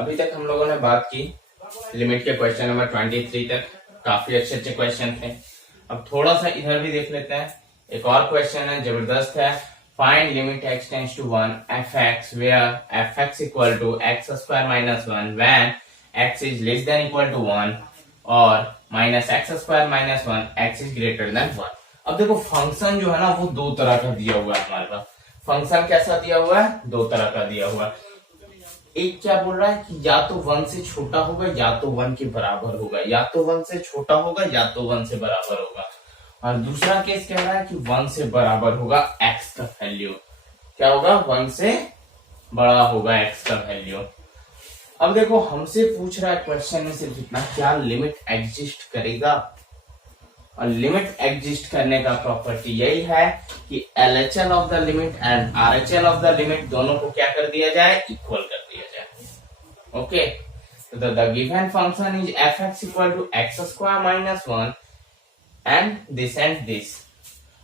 अभी तक हम लोगों ने बात की लिमिट के क्वेश्चन नंबर 23 तक, काफी अच्छे अच्छे क्वेश्चन थे। अब थोड़ा सा इधर भी देख लेते हैं। एक और क्वेश्चन है, जबरदस्त है। Find limit x tends to 1 fx where fx equal to x square minus 1 when x is less than equal to 1 और minus x square minus 1 x is greater than 1। अब देखो फंक्शन जो है ना वो दो तरह का दिया हुआ है हमारे पास। फंक्शन कैसा दिया हुआ है? दो तरह का दिया हुआ है। एक क्या बोल रहा है कि या तो 1 से छोटा होगा या तो 1 के बराबर होगा, या तो 1 से छोटा होगा या तो 1 से बराबर होगा। और दूसरा केस कह रहा है कि 1 से बराबर होगा x का वैल्यू। क्या होगा? 1 से बड़ा होगा x का वैल्यू। अब देखो हमसे पूछ रहा है क्वेश्चन में सिर्फ इतना, क्या लिमिट एग्जिस्ट करेगा? और लिमिट एग्जिस्ट करने का प्रॉपर्टी यही है कि LHL of the limit and RHL of the limit दोनों को क्या कर दिया जाए? इक्वल कर दिया जाए। ओके, तो the given function is fx equal to x square minus 1 and this.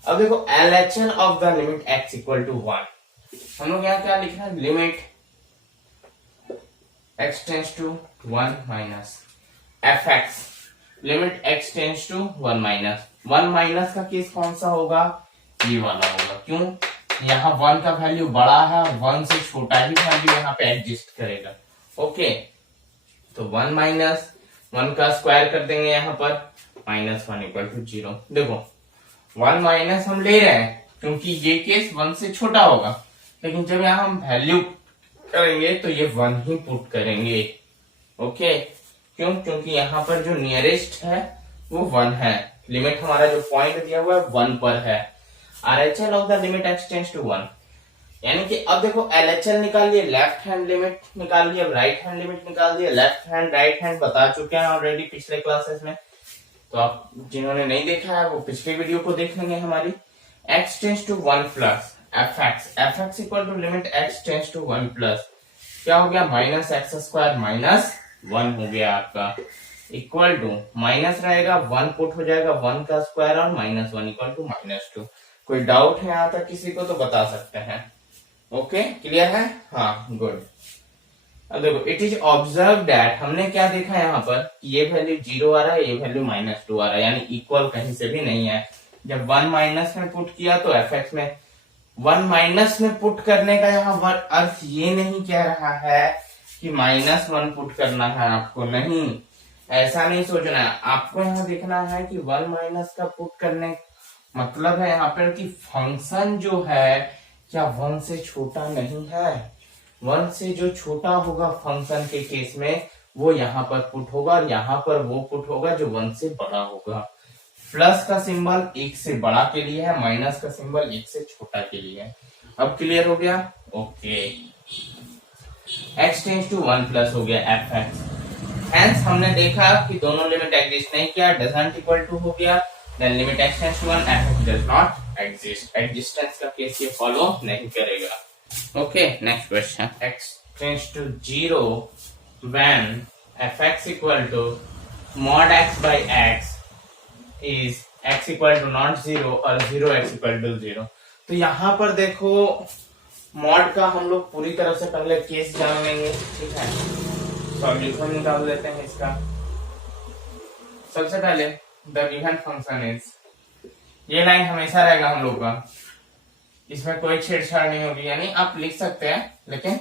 अब देखो LHL of the limit x equal to 1, हम लोग यहाँ क्या लिख रहे हैं? Limit x tends to 1 minus fx limit x tends to 1 minus. 1 minus का केस कौन सा होगा? ये वाला होगा। क्यों? यहाँ 1 का वैल्यू बड़ा है, 1 से छोटा ही वैल्यू यहाँ पे एग्जिस्ट करेगा। ओके, तो 1 माइनस 1 का स्क्वायर कर देंगे यहाँ पर, माइनस 1 इक्वल टू 0। देखो 1 माइनस हम ले रहे हैं क्योंकि ये केस 1 से छोटा होगा, लेकिन जब यहाँ हम वैल्यू करेंगे तो ये 1 ही पुट करेंगे। ओके, क्यों? क्योंकि यहाँ पर जो नियरेस्ट है वो 1 है। लिमिट हमारा जो पॉइंट दिया हुआ है 1 पर है। RHL of the limit x tends to 1, यानी कि अब देखो LHL निकाल लिए, लेफ्ट हैंड लिमिट निकाल लिए, राइट हैंड लिमिट निकाल दिए। लेफ्ट हैंड राइट हैंड बता चुके हैं ऑलरेडी पिछले क्लासेस में, तो आप जिन्होंने नहीं देखा है वो पिछले वीडियो को देख लेंगे हमारी। x tends to 1 plus fx equal to limit x tends to 1 plus क्या हो गया? माइनस एक्स स्क्वायर माइनस 1 हो गया आपका, इक्वल टू माइनस रहेगा 1 पुट हो जाएगा 1 का स्क्वायर और माइनस 1 इक्वल टू माइनस 2। कोई डाउट है यहाँ तक किसी को तो बता सकते हैं। ओके, क्लियर है? हाँ, गुड। अब देखो इट इज ऑब्जर्व दैट, हमने क्या देखा यहाँ पर कि ये वैल्यू 0 आ रहा है, ये वैल्यू माइनस 2 आ रहा है, यानी इक्वल कहीं से भी नहीं है। जब 1 माइनस में पुट किया तो fx में 1 माइनस में पुट करने का यहाँ अर्थ ये नहीं कह रहा है कि माइनस 1 पुट करना है आपको, नहीं, ऐसा नहीं सोचना है। आपको यहाँ देखना है कि 1 माइनस का पुट करने मतलब है यहाँ पर कि फंक्शन जो है क्या 1 से छोटा नहीं है। 1 से जो छोटा होगा फंक्शन के केस में वो यहाँ पर पुट होगा और यहाँ पर वो पुट होगा जो 1 से बड़ा होगा। प्लस का सिंबल 1 से बड़ा के लिए है, माइनस का सिंबल 1 से छोटा के लिए है। अब क्लियर हो गया? Okay, x tends to 1 plus हो गया fx। हेंस हमने देखा कि दोनों लिमिट एग्जिस्ट नहीं किया, डजंट इक्वल टू हो गया, then limit x tends to 1 fx does not exist. Existence का केस ये फॉलो नहीं करेगा। Okay, next question. x tends to 0 when fx equal to mod x by x is x equal to not 0 और 0x equal to 0। तो यहाँ पर देखो mod का हम लोग पूरी तरह से पहले केस जान लेंगे, ठीक है? सॉल्यूशन निकाल लेते हैं इसका। सबसे पहले द गिवन फंक्शन इज, ये लाइन हमेशा रहेगा हम लोग का, इसमें कोई छेड़छाड़ नहीं होगी, यानी आप लिख सकते हैं, लेकिन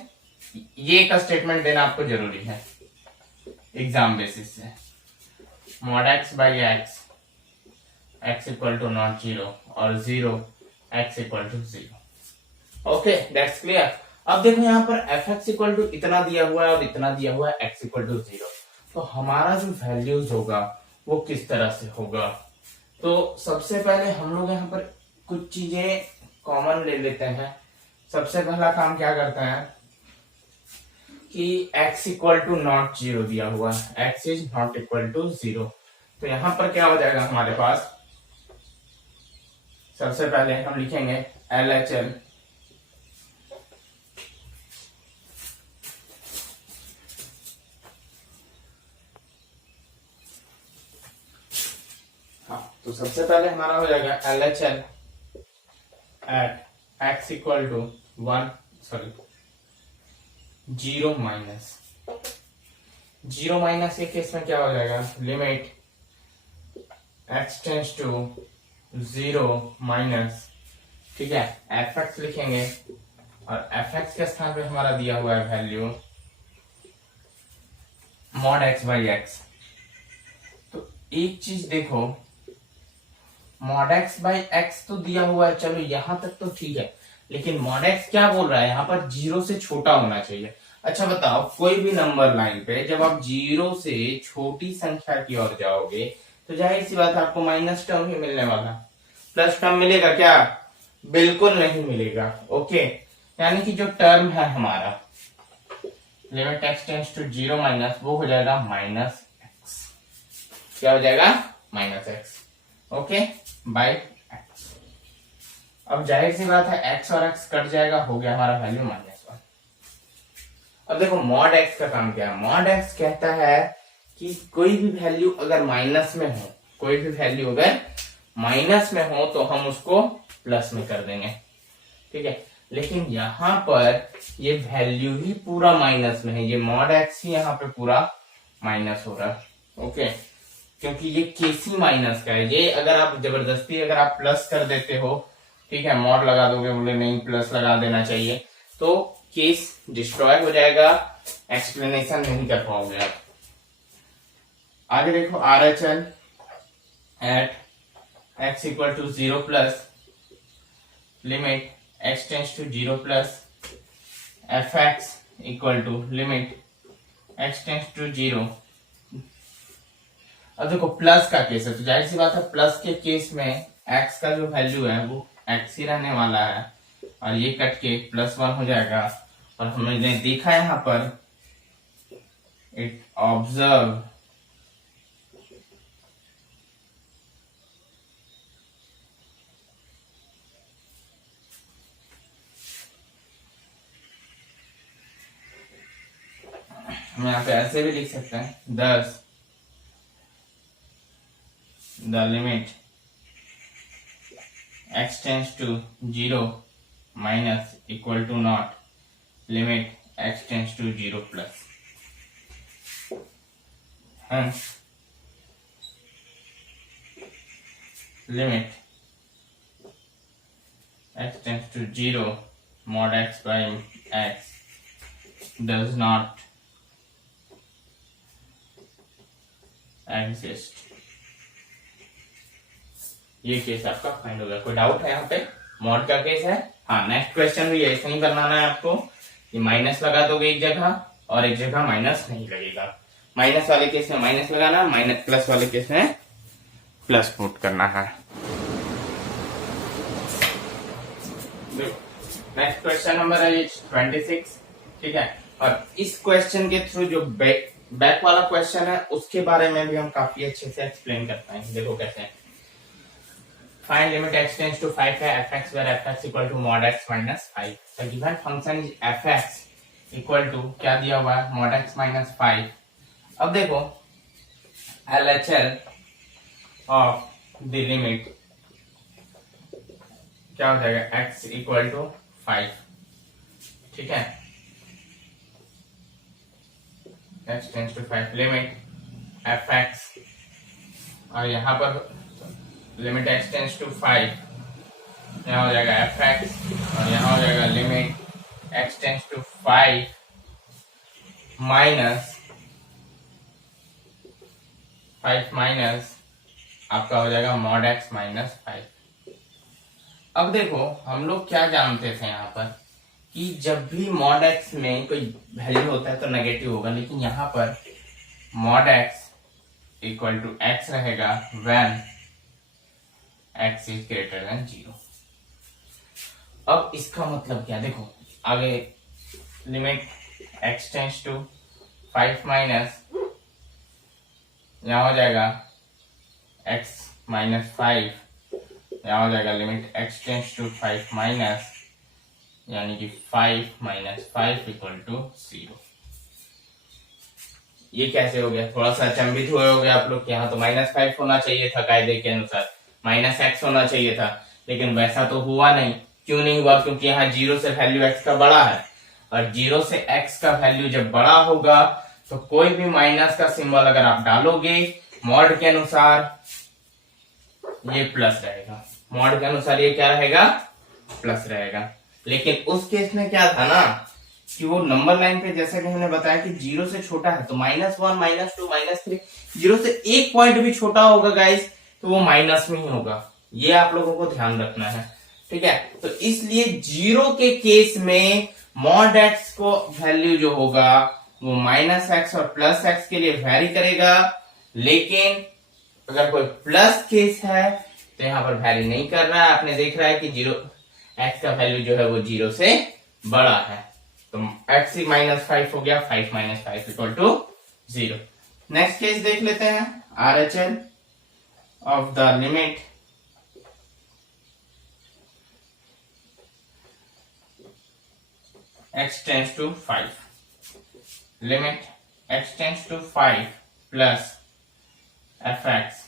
ये का स्टेटमेंट देना आपको जरूरी है एग्जाम बेसिस से। Mod x by x x equal to not 0 और 0 x equal to 0। Okay, that's clear. अब देखो यहाँ पर fx इक्वल टू इतना दिया हुआ है और इतना दिया हुआ है x इक्वल टू 0, तो हमारा जो वैल्यूज होगा वो किस तरह से होगा? तो सबसे पहले हम लोग यहाँ पर कुछ चीजें कॉमन ले लेते हैं। सबसे पहला काम क्या करते हैं कि x इक्वल टू नॉट 0 दिया हुआ है, x is not equal to 0, तो यहाँ पर क्या हो जाएगा हमारे पास? सबसे पहले हम लिखेंगे LHL तो सबसे पहले हमारा हो जाएगा LHL at x equal to 0 minus zero minus के केस में क्या हो जाएगा, limit x tense to zero minus, ठीक है, एफ एक्स लिखेंगे और एफ एक्स के स्थान पे हमारा दिया हुआ है value mod x by x. तो एक चीज देखो, मॉड एक्स बाई एक्स तो दिया हुआ है, चलो यहां तक तो ठीक है, लेकिन मॉड एक्स क्या बोल रहा है यहाँ पर, जीरो से छोटा होना चाहिए। अच्छा बताओ, कोई भी नंबर लाइन पे जब आप जीरो से छोटी संख्या की ओर जाओगे तो जाहिर सी बात है आपको माइनस टर्म ही मिलने वाला, प्लस टर्म मिलेगा क्या, बिल्कुल नहीं मिलेगा। ओके, यानी कि जो टर्म है हमारा limit x tense to zero minus, वो हो जाएगा माइनस एक्स। क्या हो जाएगा, minus x, okay, by x. अब जाहिर सी बात है एक्स और एक्स कट जाएगा, हो गया हमारा वैल्यू माइनस वन। अब देखो मॉड एक्स का काम क्या है, मॉड एक्स कहता है कि कोई भी वैल्यू अगर माइनस में हो, कोई भी वैल्यू अगर माइनस में हो तो हम उसको प्लस में कर देंगे, ठीक है। लेकिन यहाँ पर ये वैल्यू ही पूरा माइनस में है, ये मॉड एक्स ही यहाँ पे पूरा माइनस हो रहा है, ओके, क्योंकि ये केसी माइनस का है। ये अगर आप जबरदस्ती अगर आप प्लस कर देते हो, ठीक है, मॉड लगा दोगे, बोले नहीं प्लस लगा देना चाहिए, तो केस डिस्ट्रॉय हो जाएगा, एक्सप्लेनेशन नहीं कर पाओगे आप। आगे देखो, R H L at x equal to zero plus limit x tense to zero plus f x equal to limit x tense to zero. अब देखो प्लस का केस है तो जाहिर सी बात है प्लस के केस में एक्स का जो वैल्यू है वो एक्स ही रहने वाला है और ये कट के प्लस वन हो जाएगा। और हमने देखा यहां पर इट ऑब्जर्व हम यहाँ पे ऐसे भी लिख सकते हैं, thus the limit x tense to zero minus equal to not limit x tense to zero plus. Limit x tense to जीरो mod x by x does not exist। ये केस आपका फाइंड हो गया। कोई डाउट है यहाँ पे, मॉड का केस है। हाँ, नेक्स्ट क्वेश्चन भी ऐसे ही बनाना है आपको, ये माइनस लगा दोगे एक जगह और एक जगह माइनस नहीं लगेगा। माइनस वाले केस में माइनस लगाना, माइनस प्लस वाले केस में प्लस पुट करना है। नेक्स्ट क्वेश्चन नंबर है 26, ठीक है। और इस क्वेश्चन के थ्रू जो बैक वाला क्वेश्चन है उसके बारे में भी हम काफी अच्छे से एक्सप्लेन कर पाएंगे। देखो कैसे, find limit x tends to 5 है fx where fx equal to mod x minus 5। The given function is fx equal to क्या दिया हुआ है, mod x माइनस 5। अब देखो LHL ऑफ द लिमिट क्या हो जाएगा, x इक्वल टू 5, ठीक है, x tends to 5 limit fx और यहाँ पर लिमिट x टेंड्स टू 5, यहाँ हो जाएगा fx और यहाँ हो जाएगा limit x tends to 5 minus 5 minus आपका हो जाएगा mod x माइनस 5। अब देखो हम लोग क्या जानते थे यहाँ पर कि जब भी mod x में कोई वैल्यू होता है तो नेगेटिव होगा, लेकिन यहाँ पर mod x equal to x रहेगा when x is greater than 0। अब इसका मतलब क्या, देखो आगे limit x tends to 5 minus यहाँ हो जाएगा x माइनस 5, यहाँ हो जाएगा limit x tends to 5 minus यानी कि 5 माइनस 5 इक्वल टू 0। ये कैसे हो गया, थोड़ा सा अचंभित हुए होगे आप लोग, यहाँ तो माइनस 5 होना चाहिए था, कायदे के अनुसार माइनस x होना चाहिए था, लेकिन वैसा तो हुआ नहीं। क्यों नहीं हुआ, क्योंकि यहाँ 0 से वैल्यू x का बड़ा है और 0 से x का वैल्यू जब बड़ा होगा तो कोई भी माइनस का सिंबल अगर आप डालोगे मॉड के अनुसार ये प्लस रहेगा, मॉड के अनुसार ये क्या रहेगा, प्लस रहेगा। लेकिन उस केस में क्या था ना कि वो नंबर लाइन पे जैसा कि हमने बताया कि 0 से छोटा है तो -1 -2 -3, 0 से एक पॉइंट भी छोटा होगा गाइस तो वो माइनस में ही होगा, ये आप लोगों को ध्यान रखना है, ठीक है। तो इसलिए 0 के केस में मॉड x को वैल्यू जो होगा वो -x और +x के लिए वेरी करेगा, लेकिन अगर कोई प्लस केस है तो यहाँ पर वेरी नहीं कर रहा है, आपने देख रहा है कि 0 x का वैल्यू जो है वो 0 से बड़ा है, तो x -5 हो गया, 5 - 5 = 0। नेक्स्ट केस देख लेते हैं, RHL of the limit x tends to 5, limit x tends to 5 plus fx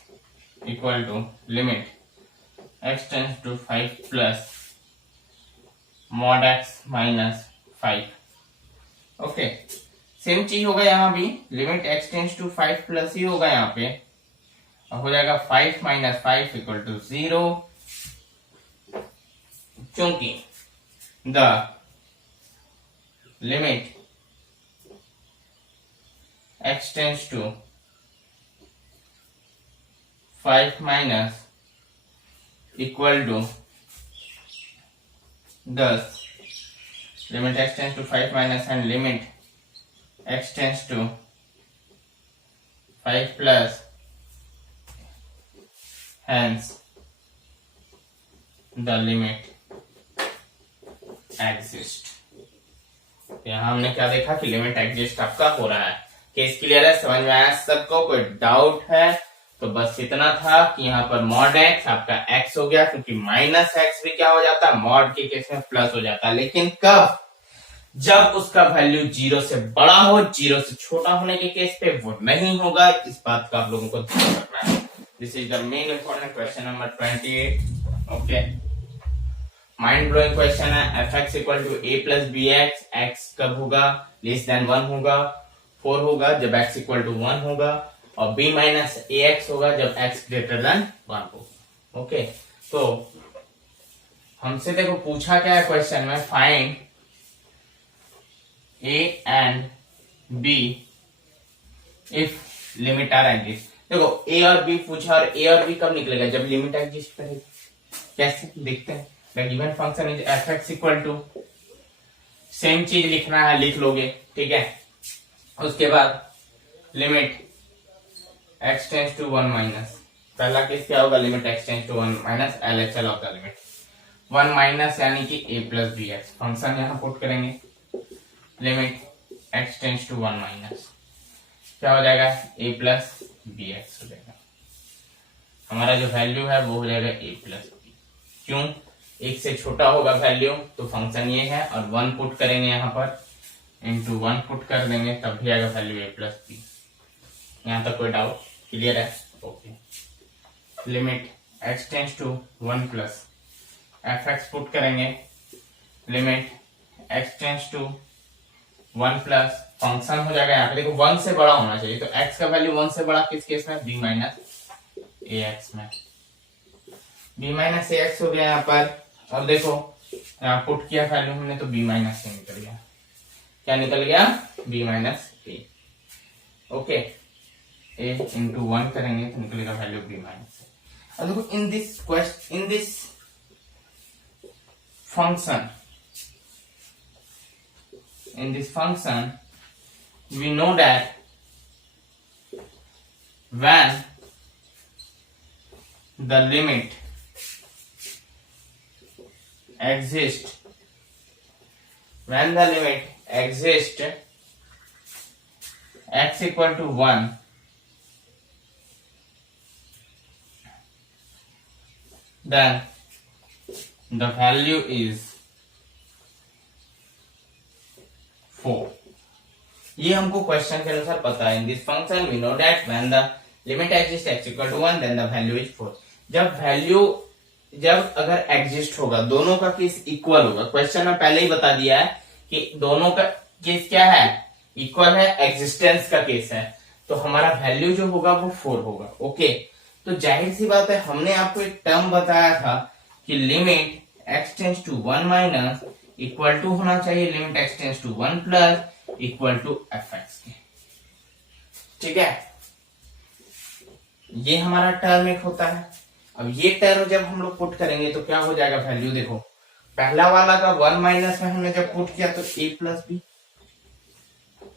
equal to limit x tends to 5 plus mod x minus 5। Okay, same चीज होगा यहाँ भी, limit x tends to 5 plus ही होगा यहाँ पे, और हो जाएगा 5 - 5 = 0, क्योंकि the limit x tends to 5 minus equal to thus limit x tends to 5 minus and limit x tends to 5 plus, hence the limit exist। यहाँ हमने क्या देखा कि लिमिट एग्जिस्ट आपका हो रहा है। केस क्लियर है, समझ में आया सबको? कोई डाउट है तो बस इतना था कि यहाँ पर मॉड x आपका x हो गया, क्योंकि -x भी क्या हो जाता है, मॉड के केस में प्लस हो जाता है, लेकिन कब, जब उसका वैल्यू 0 से बड़ा हो, 0 से छोटा होने के केस पे वो नहीं होगा। इस बात का आप लोगों को ध्यान रखना है। This is the main important question number 28। Okay, mind blowing question है। fx = a + bx, x कब होगा, लेस देन 1 होगा, 4 होगा जब x = 1 होगा, और b - ax होगा जब x > 1 होगा। ओके, तो हमसे देखो पूछा क्या है क्वेश्चन में, find a and b if limit are exist. देखो a और b पूछा, और a और b कब निकलेगा, जब लिमिट एग्जिस्ट करेगी। कैसे देखते हैं, the given function is fx = same चीज लिखना है, लिख लोगे, ठीक है। उसके बाद limit x tends to 1 minus, पहला केस क्या होगा, limit x tends to 1 minus LHL of the limit 1 minus यानी कि a + bx, फंक्शन यहां पुट करेंगे, limit x tends to 1 minus क्या हो जाएगा, a + bx हो जाएगा। हमारा जो वैल्यू है वो हो जाएगा a + b, क्यों, एक से छोटा होगा वैल्यू तो फंक्शन ये है, और 1 पुट करेंगे यहाँ पर, इंटू 1 पुट कर देंगे तब भी आएगा वैल्यू a + b। यहाँ तक कोई डाउट क्लियर है? Okay, limit x tends to 1 plus fx put करेंगे, limit x tends to 1 plus function हो जाएगा यहाँ पे, देखो 1 से बड़ा होना चाहिए, तो x का वैल्यू 1 से बड़ा किस केस में, b - ax में, b - ax हो गया यहाँ पर। और देखो यहाँ पुट किया वैल्यू हमने तो b - a निकल गया, क्या निकल गया, b - a। Okay, a into 1 करेंगे तो निकलेगा वैल्यू b - a। अब देखो in this function we know that when the limit exists, x equal to 1, then the value is 4। ये हमको क्वेश्चन के अनुसार पता है। In this function we know that when the limit exist x = 1 then the value is 4। जब अगर exist होगा, दोनों का केस इक्वल होगा, क्वेश्चन में पहले ही बता दिया है कि दोनों का केस क्या है, इक्वल है, एग्जिस्टेंस का केस है, तो हमारा वैल्यू जो होगा वो 4 होगा। ओके, तो जाहिर सी बात है, हमने आपको एक टर्म बताया था कि limit x tense to 1 minus equal to होना चाहिए limit x tense to 1 plus equal to f x के। ठीक है, ये हमारा टर्म एक होता है। अब ये टर्म जब हम लोग पुट करेंगे तो क्या हो जाएगा वैल्यू, देखो पहला वाला का 1 माइनस में हमने जब पुट किया तो a plus b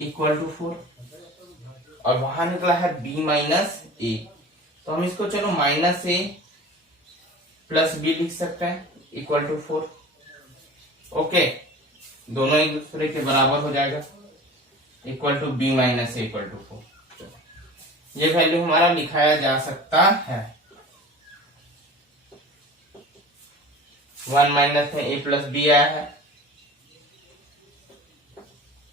equal to 4, और वहां निकला है b माइनस ए, तो हम इसको चलो माइनस ए प्लस बी लिख सकते हैं इक्वल टू 4। ओके, दोनों एक दूसरे के बराबर हो जाएगा, equal to b minus a equal to 4। ये वैल्यू हमारा लिखाया जा सकता है। 1 माइनस में a प्लस बी आया है,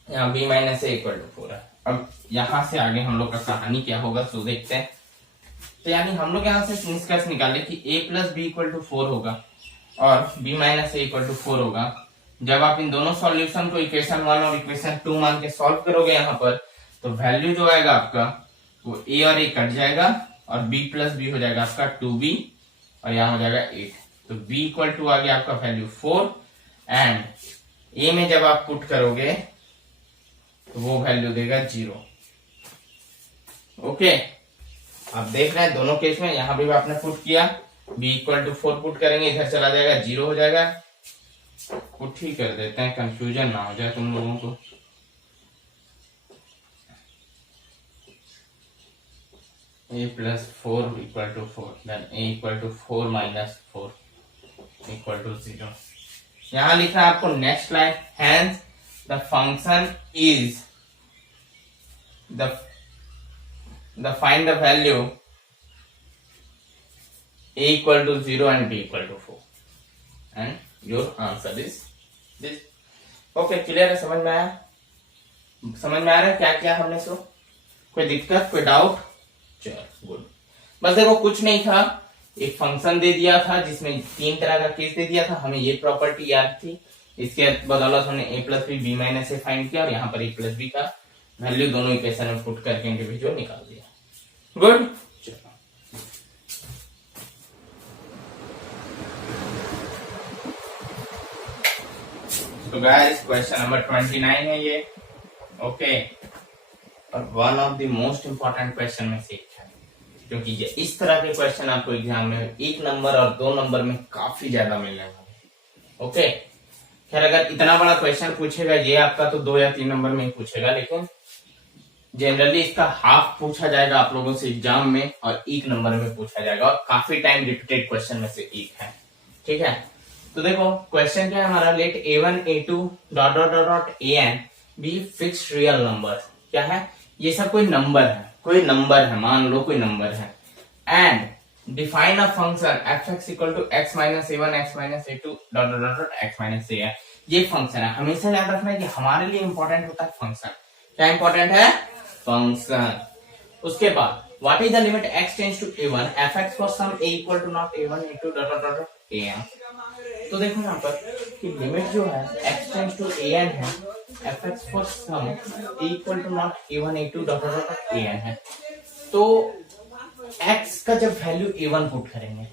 यहाँ b minus a equal to 4 है। अब यहां से आगे हम लोग का कहानी क्या होगा सो देखते हैं। तो यानी हम लोग यहाँ से निष्कर्ष निकाले कि a plus b equal to 4 होगा और b minus a equal to 4 होगा। जब आप इन दोनों सॉल्यूशन को इक्वेशन 1 और इक्वेशन 2 मान के सॉल्व करोगे यहाँ पर, तो वैल्यू जो आएगा आपका वो a और a कट जाएगा और b प्लस बी हो जाएगा आपका 2b और यहाँ हो जाएगा 8। तो b इक्वल टू आ गया आपका वैल्यू 4 एंड a में जब आप पुट करोगे तो वो वैल्यू देगा 0। ओके, आप देख रहे हैं दोनों केस में, यहां भी आपने पुट किया b इक्वल टू 4 पुट करेंगे, इधर चला जाएगा 0 हो जाएगा। पुट ही कर देते हैं, कंफ्यूजन ना हो जाए तुम लोगों को। a plus 4 equal to 4 then a equal to 4 minus 4 equal to 0। यहां लिखना है आपको next line, hence the function is the find the value a equal to 0 and b equal to 4 and your answer is this। Okay, clear है, समझ में आया? समझ में आ रहा है क्या क्या हमने सो? कोई दिक्कत, कोई डाउट? चलो गुड। बस देखो कुछ नहीं था, एक फंक्शन दे दिया था जिसमें 3 तरह का केस दे दिया था, हमें ये प्रॉपर्टी याद थी, इसके बदौलत हमने a plus b b minus a find किया और यहाँ पर a प्लस बी का वैल्यू दोनों इक्वेशन में पुट करके इंडिविजुअल निकाल दिया। गुड। तो गाइस क्वेश्चन नंबर 29 है ये। ओके, और one of the most important question में से एक है, क्योंकि ये इस तरह के क्वेश्चन आपको एग्जाम में 1 नंबर और 2 नंबर में काफी ज्यादा मिलने वाले। ओके, खैर अगर इतना बड़ा क्वेश्चन पूछेगा ये आपका तो 2 या 3 नंबर में ही पूछेगा, लेकिन जनरली इसका हाफ पूछा जाएगा आप लोगों से एग्जाम में और 1 नंबर में पूछा जाएगा, और काफी टाइम रिपीटेड क्वेश्चन में से एक है। ठीक है, तो देखो क्वेश्चन क्या है हमारा, let a1 a2 dot dot dot dot an be fixed real number. क्या है ये, सब कोई नंबर है, कोई नंबर है, मान लो कोई नंबर है, and define a function f(x) equal to x minus a1 x minus a2 dot dot dot dot x minus a है। ये फंक्शन है, हमेशा याद रखना है कि हमारे लिए इंपॉर्टेंट होता है फंक्शन। क्या इंपॉर्टेंट है? फंक्शन। उसके बाद what is the limit x tends to a1 f(x) for some a equal to not a1 a2 dot dot dot an। तो देखो यहाँ पर कि लिमिट जो है x टेंड्स टू an है, f(x) for some a equal to not a1 a2 dot dot dot an है। तो x का जब वैल्यू a1 पुट करेंगे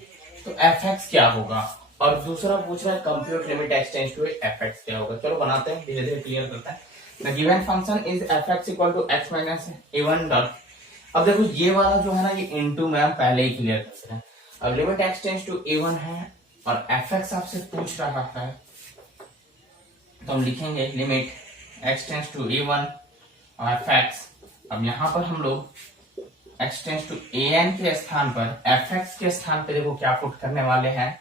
तो f(x) क्या होगा, और दूसरा पूछ रहा है compute limit x tends to f(x) क्या होगा। चलो बनाते हैं, धीरे धीरे क्लियर करते हैं। The given function is f(x) equal to x minus a1 dot. अब देखो ये वाला जो है ना, ये इनटू में हम पहले ही क्लियर कर रहे हैं। अब limit x tends to a1 है और f(x) आपसे पूछ रहा है, तो हम लिखेंगे limit x tends to a1 और f(x). अब यहाँ पर हम लोग x टेंड्स टू an के स्थान पर f(x) के स्थान पर देखो क्या पुट करने वाले हैं,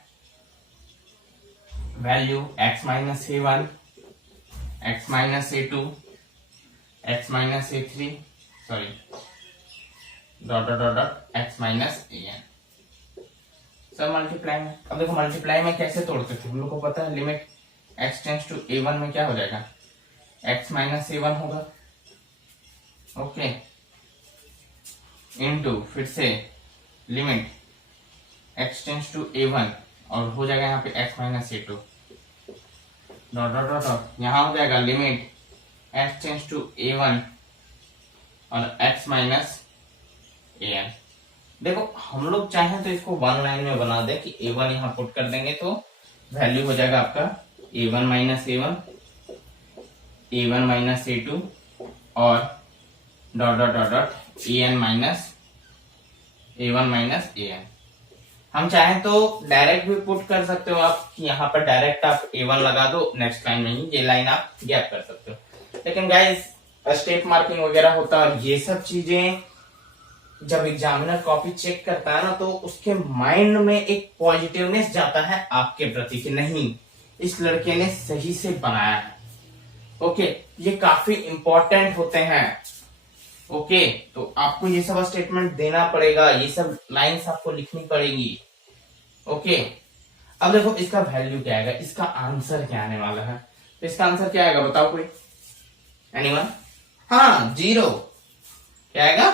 value x minus a1 x minus a2 x minus a3 sorry dot dot dot x minus an सब मल्टीप्लाई में। अब देखो मल्टीप्लाई में कैसे तोड़ते थे हम लोग को पता है, limit x tends to a1 में क्या हो जाएगा, x माइनस a1 होगा। ओके, इनटू फिर से limit x tends to a1 और हो जाएगा यहाँ पे x minus a2 dot dot dot dot, यहाँ हो जाएगा limit x tends to a1 और x माइनस an। देखो हम लोग चाहें तो इसको वन लाइन में बना दे कि a1 यहाँ पुट कर देंगे तो वैल्यू हो जाएगा आपका a1 minus a1, a1 minus a2 और dot dot dot dot an minus a1 minus an। हम चाहें तो डायरेक्ट भी पुट कर सकते हो आप, यहाँ पर डायरेक्ट आप a1 लगा दो, नेक्स्ट लाइन में ही ये लाइन आप गैप कर सकते हो। लेकिन गाइस स्टेप मार्किंग वगैरह होता है और ये सब चीजें जब एग्जामिनर कॉपी चेक करता है ना तो उसके माइंड में एक पॉजिटिवनेस जाता है आपके प्रति कि नहीं इस लड़के ने सही से बनाया है। ओके, ये काफी इंपॉर्टेंट होते हैं। ओके, तो आपको ये सब स्टेटमेंट देना पड़ेगा, ये सब लाइंस आपको लिखनी पड़ेगी। ओके, अब देखो इसका वैल्यू क्या आएगा, इसका आंसर क्या आने वाला है। तो इसका आंसर क्या आएगा बताओ कोई, एनीवन? हाँ, 0। क्या आएगा?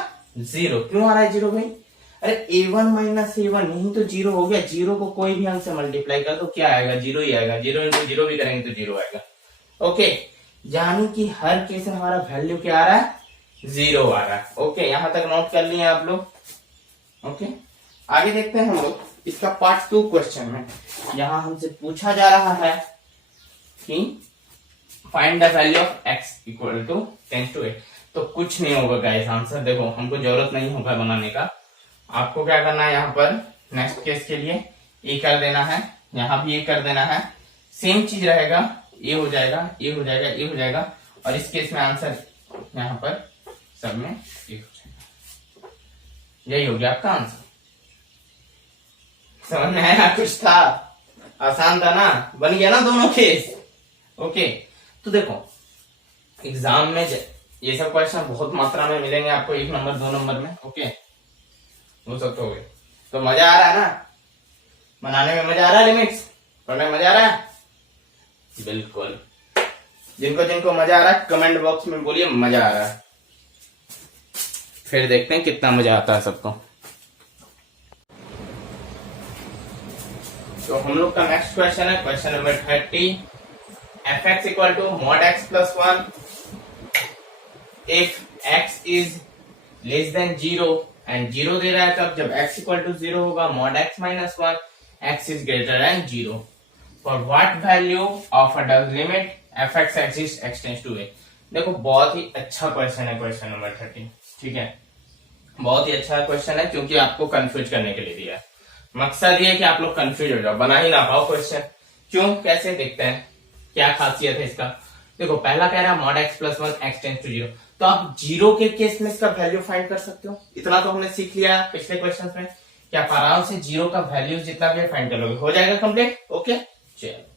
0। क्यों आ रहा है 0 भाई? अरे a1 माइनस a1 यही तो 0 हो गया। 0 को कोई भी अंक से मल्टीप्लाई कर तो क्या आएगा? 0 ही आएगा। 0 इंटू 0 भी करेंगे तो 0 आएगा। ओके, यानी कि हर केस में हमारा वैल्यू क्या आ रहा है? 0 आ रहा है। ओके, यहां तक नोट कर लिए आप लोग। ओके, आगे देखते हैं हम लोग इसका पार्ट 2 क्वेश्चन में। यहां हमसे पूछा जा रहा है कि find the value of x equal to 10/8। तो कुछ नहीं होगा गाइस, आंसर देखो हमको जरूरत नहीं होगा बनाने का। आपको क्या करना है, यहाँ पर नेक्स्ट केस के लिए ए कर देना है, यहाँ भी ए कर देना है, सेम चीज रहेगा, ए हो जाएगा, ए हो जाएगा, ए हो जाएगा और इस केस में आंसर यहाँ पर सब में ए हो जाएगा। यही हो गया आपका आंसर। समझ में आया? कुछ था, आसान था ना, बन गया ना दोनों केस। ओके, तो देखो एग्जाम में ये सब क्वेश्चन बहुत मात्रा में मिलेंगे आपको, 1 नंबर 2 नंबर में। ओके, वो सब तो हो गए। तो मजा आ रहा है ना, बनाने में मजा आ रहा है, लिमिट्स पढ़ने में मजा आ रहा है? बिल्कुल, जिनको जिनको मजा आ रहा है कमेंट बॉक्स में बोलिए मजा आ रहा है, फिर देखते हैं कितना मजा आता है सबको। तो हम लोग का नेक्स्ट क्वेश्चन है question number 30। fx equal to mod x plus 1 if x is less than 0 and 0 दे रहा है तब जब x इक्वल टू 0 होगा mod x minus 1 x is greater than 0 for what value of a does limit fx exist x tends to a। देखो बहुत ही अच्छा question है क्वेश्चन नंबर 30, ठीक है, बहुत ही अच्छा क्वेश्चन है क्योंकि आपको कंफ्यूज करने के लिए दिया है। मकसद ये है कि आप लोग कंफ्यूज हो जाओ, बना ही ना पाओ क्वेश्चन। क्यों, कैसे देखते हैं क्या खासियत है इसका। देखो पहला कह रहा है mod x plus 1 x tends to 0, तो आप 0 के केस में इसका वैल्यू फाइंड कर सकते हो। इतना तो हमने सीख लिया पिछले क्वेश्चन में कि आप आराम से 0 का वैल्यू जितना भी फाइंड कर लोगे, हो जाएगा कंप्लीट। ओके, चलो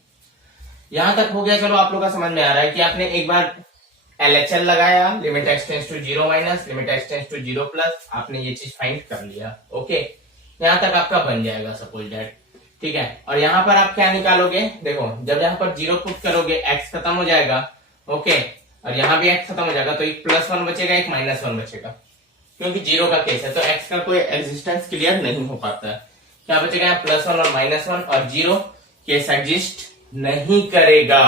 यहां तक हो गया। चलो आप लोग का समझ में आ रहा है कि आपने एक बार LHL लगाया, limit x tends to 0 minus limit x tends to 0 plus, आपने ये चीज फाइंड कर लिया। ओके, यहां तक आपका बन जाएगा सपोज दैट, ठीक है। और यहाँ पर आप क्या निकालोगे, देखो जब यहाँ पर 0 पुट करोगे x खत्म हो जाएगा। ओके, और यहाँ भी x खत्म हो जाएगा तो एक +1 बचेगा, एक -1 बचेगा, क्योंकि 0 का केस है तो x का कोई एग्जिस्टेंस क्लियर नहीं हो पाता है। क्या बचेगा यहाँ +1 और -1 और 0 केस एग्जिस्ट नहीं करेगा।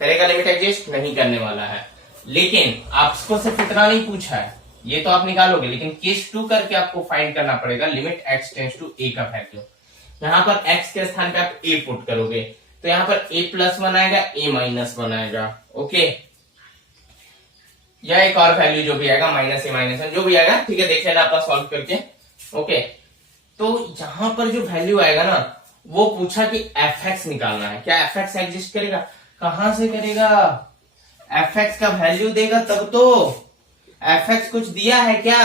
करेगा लिमिट एग्जिस्ट नहीं करने वाला है। लेकिन आपको सिर्फ इतना नहीं पूछा है, ये तो आप निकालोगे, लेकिन केस 2 करके आपको फाइंड करना पड़ेगा limit x tends to a का वैल्यू। यहाँ पर x के स्थान पे आप a पुट करोगे तो यहाँ पर a+1 आएगा, a-1 आएगा। ओके, या एक और वैल्यू जो भी आएगा -a-1 जो भी आएगा, ठीक है, देख लेना आपका सॉल्व करके। ओके, तो यहाँ पर जो वैल्यू आएगा ना वो पूछा कि fx निकालना है। क्या fx एग्जिस्ट करेगा? कहां से करेगा? fx का वैल्यू देगा तब तो। fx कुछ दिया है क्या?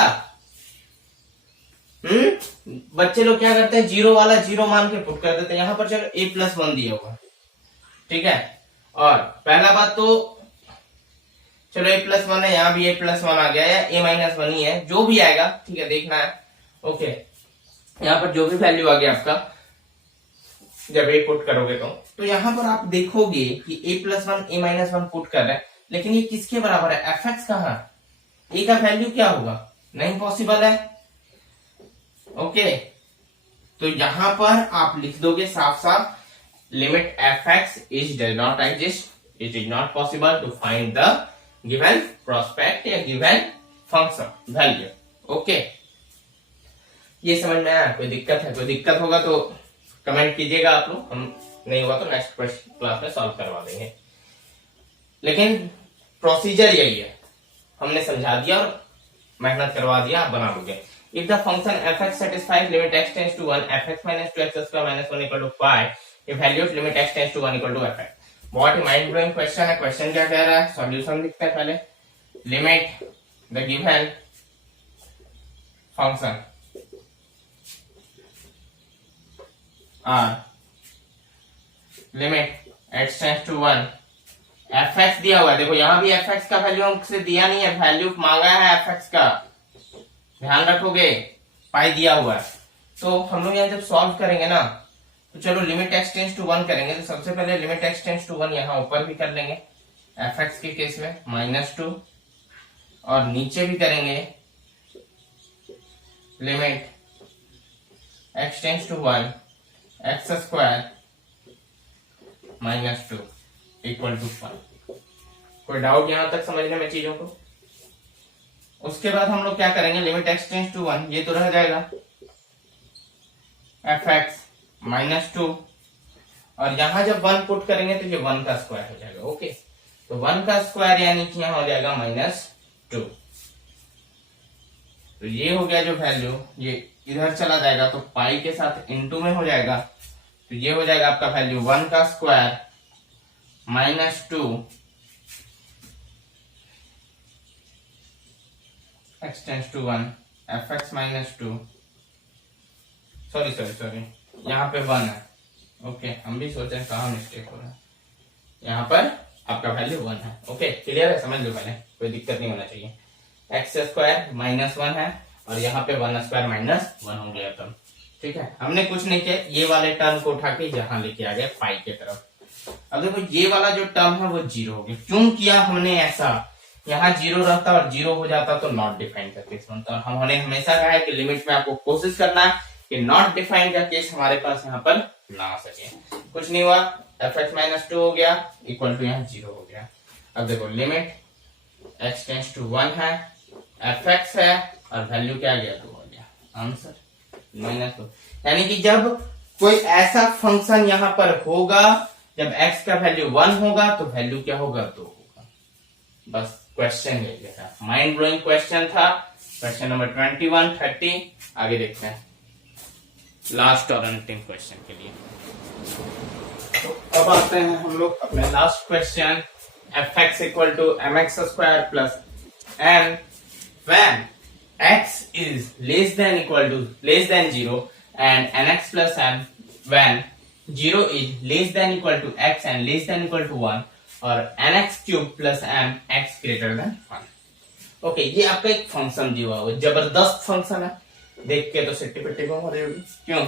बच्चे लोग क्या करते हैं, 0 वाला 0 मान के पुट कर देते हैं। यहां पर चलो a+1 दिया हुआ, ठीक है, और पहला बात तो चलो a+1 है, यहाँ भी a+1 आ गया या a-1 ही है, जो भी आएगा, ठीक है, देखना है। ओके, यहाँ पर जो भी वैल्यू आ गया आपका जब a पुट करोगे तो यहाँ पर आप देखोगे कि a+1 a-1 पुट कर रहे हैं, लेकिन ये किसके बराबर है? fx कहाँ? a का वैल्यू क्या होगा? नहीं पॉसिबल है। ओके, तो यहां पर आप लिख दोगे साफ साफ limit fx is does not exist, it is not possible to find the given prospect या गिवन फंक्शन वैल्यू। ओके, ये समझ में आया? कोई दिक्कत है? कोई दिक्कत होगा तो कमेंट कीजिएगा आप लोग, हम नहीं हुआ तो नेक्स्ट क्लास में सॉल्व करवा देंगे। लेकिन प्रोसीजर यही है, हमने समझा दिया और मेहनत करवा दिया, आप बना लोगे। If the function f(x) satisfies limit x tends to 1 f(x minus 2x square minus 1 equal to pi if value of limit x tends to 1 equal to fx। बहुत ही माइंड ब्लोइंग क्वेश्चन है। क्वेश्चन क्या कह रहा है, सॉल्यूशन लिखते हैं पहले। Limit the given function r limit x tends to 1 fx दिया हुआ है। देखो यहां भी fx का वैल्यू हमसे दिया नहीं है, वैल्यू मांगा है fx का, ध्यान रखोगे। पाई दिया हुआ है, तो हम लोग यहाँ जब सॉल्व करेंगे ना, तो चलो लिमिट x टेंड्स टू 1 करेंगे। तो सबसे पहले लिमिट x टेंड्स टू 1 यहाँ ऊपर भी कर लेंगे fx के केस में -2, और नीचे भी करेंगे limit x tends to 1 x square -2 equal to 1। कोई डाउट यहां तक समझने में चीजों को? उसके बाद हम लोग क्या करेंगे, लिमिट x टेंड्स टू 1 ये तो रह जाएगा fx -2, और यहां जब 1 पुट करेंगे तो ये 1 का स्क्वायर हो जाएगा। ओके, तो 1 का स्क्वायर यानी कि यहां हो जाएगा -2। तो ये हो गया जो वैल्यू, ये इधर चला जाएगा तो पाई के साथ इनटू में हो जाएगा। तो ये हो जाएगा आपका वैल्यू 1 का square -2 x tends to 1 fx -2, sorry यहाँ पे 1 है। ओके, हम भी सोच रहे हैं कहाँ मिस्टेक हो रहा है, यहाँ पर आपका वैल्यू 1 है। ओके, क्लियर है? समझ लो पहले, कोई दिक्कत नहीं होना चाहिए। x स्क्वायर -1 है और यहाँ पे 1 स्क्वायर -1 हो गया तब। ठीक है, हमने कुछ नहीं किया, ये वाले टर्म को उठा के यहाँ लेके आ गया पाई की तरफ। अब देखो ये वाला जो टर्म है वो 0 हो गया। क्यों किया हमने ऐसा? यहाँ 0 रहता और 0 हो जाता तो नॉट डिफाइंड का केस बनता। और हमने हमेशा कहा है कि लिमिट में आपको कोशिश करना है कि नॉट डिफाइंड का केस हमारे पास यहाँ पर ना आ सके। कुछ नहीं हुआ, fx -2 हो गया इक्वल टू यहाँ 0 हो गया। अब देखो लिमिट x टेंड्स टू 1 है, fx है, और वैल्यू क्या गया? 2 हो गया आंसर -2। यानी कि जब कोई ऐसा फंक्शन यहाँ पर होगा जब x का वैल्यू 1 होगा तो वैल्यू क्या होगा? 2 होगा। बस क्वेश्चन यही था, माइंड ब्लोइंग क्वेश्चन था। क्वेश्चन नंबर 21, 30 आगे देखते हैं लास्ट और अंतिम क्वेश्चन के लिए। तो अब आते हैं हम लोग अपने last question, fx equal to mx square plus m when x is less than equal to less than 0 and nx plus m when 0 is less than equal to x and less than equal to 1 और nx cube plus m x greater than 1। Okay, ये आपका एक function दिया हुआ है, जबरदस्त function है, देख के तो सिट्टी पिट्टी को हो रही होगी। क्यों?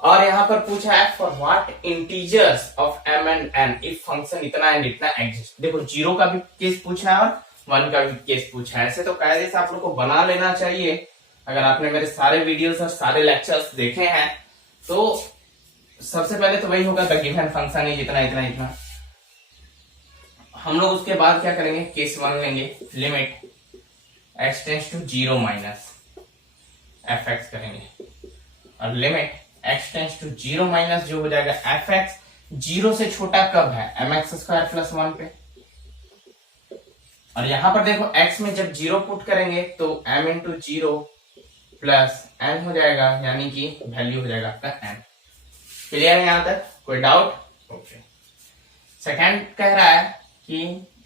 और यहाँ पर पूछा है for what integers of m and n if function इतना एंड इतना एग्जिस्ट। देखो 0 का भी केस पूछा है और 1 का भी केस पूछा है। ऐसे तो कायदे से आप लोग को बना लेना चाहिए। अगर आपने मेरे सारे वीडियोस और सारे लेक्चर्स देखे हैं तो सबसे पहले तो वही होगा द गिवन फंक्शन है इतना इतना इतना। हम लोग उसके बाद क्या करेंगे, केस 1 लेंगे, limit x tends to 0 minus fx करेंगे, और limit x tends to 0 minus जो हो जाएगा fx 0 से छोटा कब है? mx स्क्वायर प्लस 1 पे। और यहां पर देखो x में जब 0 पुट करेंगे तो m इंटू 0 प्लस n हो जाएगा, यानी कि वैल्यू हो जाएगा आपका n। क्लियर है यहां तक? कोई डाउट? ओके। सेकंड कह रहा है कि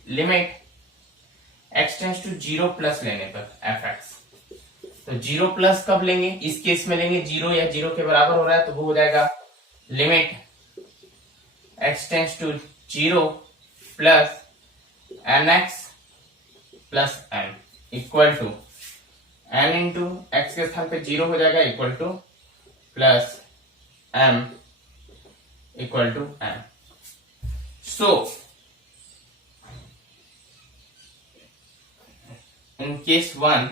limit x tends to 0 plus लेने पर fx, तो 0 प्लस कब लेंगे? इस केस में लेंगे 0 या 0 के बराबर हो रहा है तो वो हो जाएगा limit x tends to 0 plus nx plus m equal to n into x के स्थान पे 0 हो जाएगा equal to plus m equal to m। So in case 1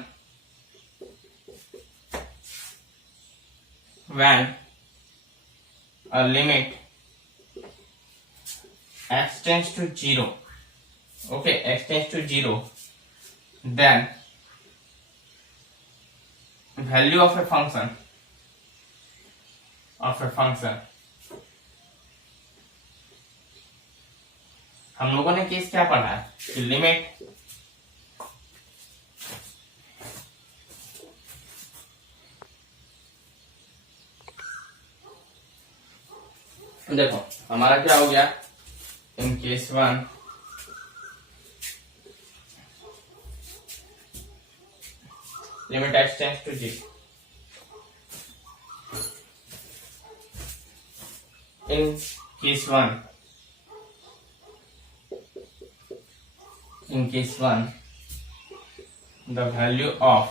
when a limit x tends to 0 okay, x tends to 0, then value of a function हम लोगों ने case क्या पढ़ा है कि लिमिट देखो हमारा क्या हो गया in case 1 limit x tends to 0 in case 1 the value of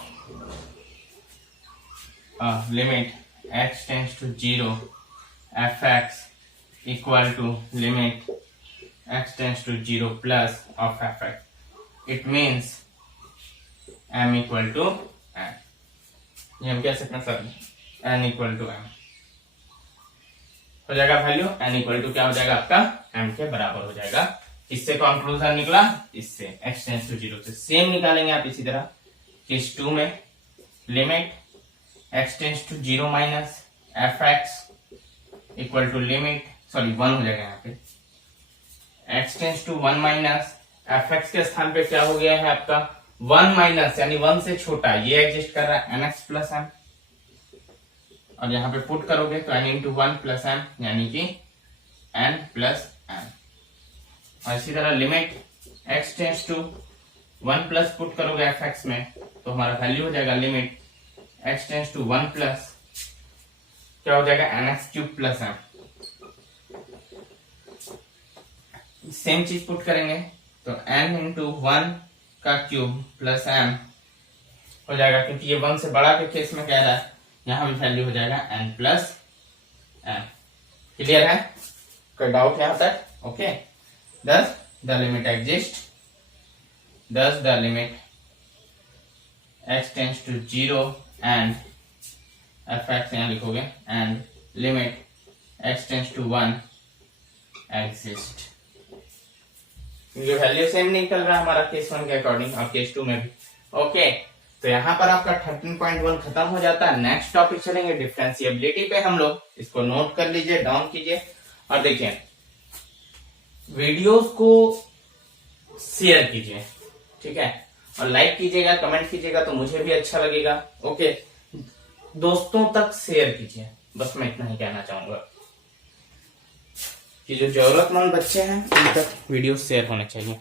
limit x tends to 0 fx equal to limit x tends to 0 plus of fx. It means m equal to n. ये हम कह सकते हैं sir n equal to m हो जाएगा value n equal to क्या हो जाएगा आपका m के बराबर हो जाएगा। इससे कंक्लूजन निकला, इससे x टेंड्स टू 0 से सेम निकालेंगे आप इसी तरह। केस 2 में limit x tends to 0 minus fx equal to limit 1 हो जाएगा यहाँ पे x tends to 1 minus fx के स्थान पे क्या हो गया है आपका 1 माइनस यानी 1 से छोटा ये एग्जिस्ट कर रहा है nx प्लस m और यहाँ पे पुट करोगे तो n इंटू 1 प्लस m यानी कि n प्लस m और इसी तरह limit x tends to 1 plus put करोगे fx में तो हमारा वैल्यू हो जाएगा limit x tends to 1 plus क्या हो जाएगा nx cube plus m। Same चीज पुट करेंगे तो n इंटू 1 का क्यूब प्लस m हो जाएगा क्योंकि ये 1 से बड़ा के केस में कह रहा है, यहाँ भी वैल्यू हो जाएगा n प्लस m। क्लियर है, कोई डाउट यहाँ तक? Okay, thus the limit exists, thus the limit x tends to 0 and fx यहाँ लिखोगे and limit x tends to 1 exist। ये वैल्यू सेम निकल रहा है हमारा केस 1 के अकॉर्डिंग और केस 2 में भी। ओके, तो यहाँ पर आपका 13.1 खत्म हो जाता है। नेक्स्ट टॉपिक चलेंगे डिफरेंशिएबिलिटी पे हम लोग, इसको नोट कर लीजिए, डाउन कीजिए और देखिए वीडियोस को शेयर कीजिए, ठीक है, और लाइक कीजिएगा, कमेंट कीजिएगा तो मुझे भी अच्छा लगेगा। ओके, दोस्तों तक शेयर कीजिए, बस मैं इतना ही कहना चाहूंगा कि जो जरूरतमंद बच्चे हैं उन तक वीडियो शेयर होने चाहिए।